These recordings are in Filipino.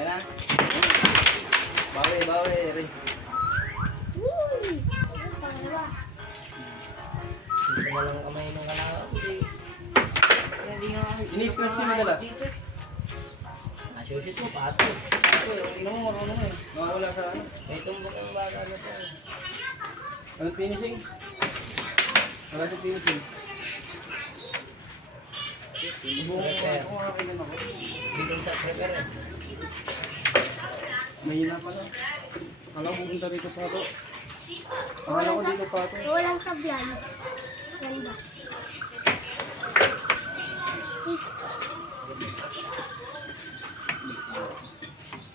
Okay na? Bawi, bawi, Ray. Isa na lang ang kamay nung kalakaw. Ini-scratch niya madalas. Nasyusit mo, pato. Hindi naman marunong eh. Mawala sa ano. May tumbok ang bata na to. Anong finishing? Wala sa finishing. Prepare. Bigyan sa prepare. Mahina pala. Akala ko pupunta rito pa ito. Akala ko dito pa ito. Walang sabyan. Ganda.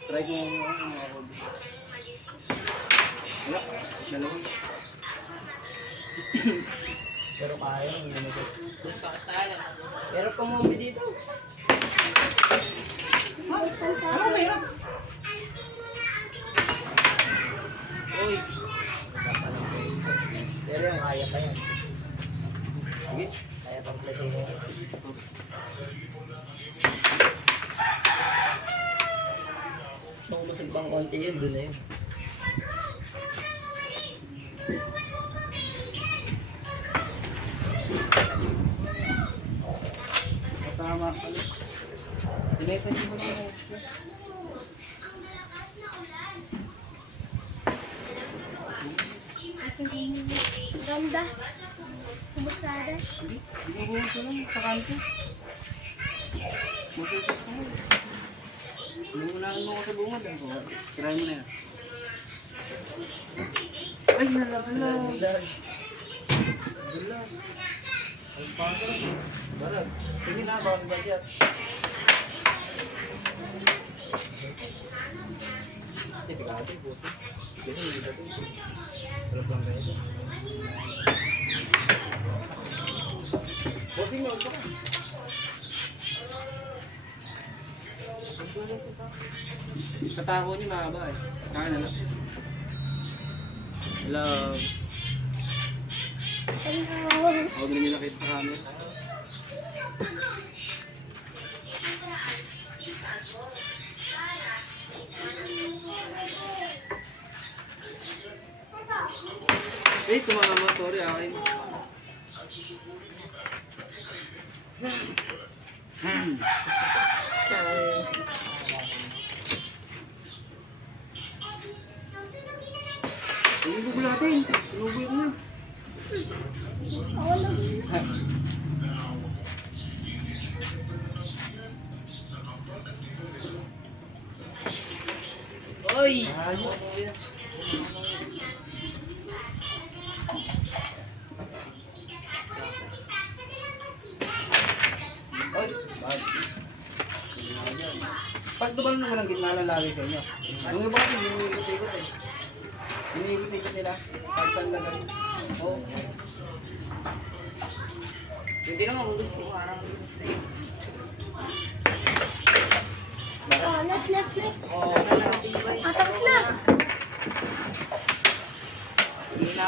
Try ko mga kod. Wala. Dalawa. Pero kaya yung ginagawa. Pero kumumbi dito. Ano mahirap? Uy. Pero yung kaya pa yan. Sige. Kaya pang plasin mo. Kung masig pang konti yun, doon na yun. Kasama pala. Dinepansin ko naman. Ganda. Kumusada. Hindi. Bigyan ko lang. Pakain ko. Masusok ko. Nangunahan mo ko sa bungad. Try mo na yan. Ay, nalaglag. Dulas. Ang pangkat. Barag. Sige na, bawang bagyat. Hindi, pagkakati, puso. Kasi hindi ba ito? Talap lang kayo ito. Bossing mo, ito ka. Katako niyo mahaba eh. Kaya na lang. Hello. Huwag na nila kita sa camera. Eh, tumama. Sorry, akin. Inubog natin. Inubog na. Oy! Pag dumaan naman ang gitna ng lagi sa inyo. Ang iba kasi iniikot-ikot eh. Iniikot-ikot nila. Pag saan lagay. Oo. Hindi naman kung gusto ko parang Oh, next. oo, na lang. Tapos na. Hindi na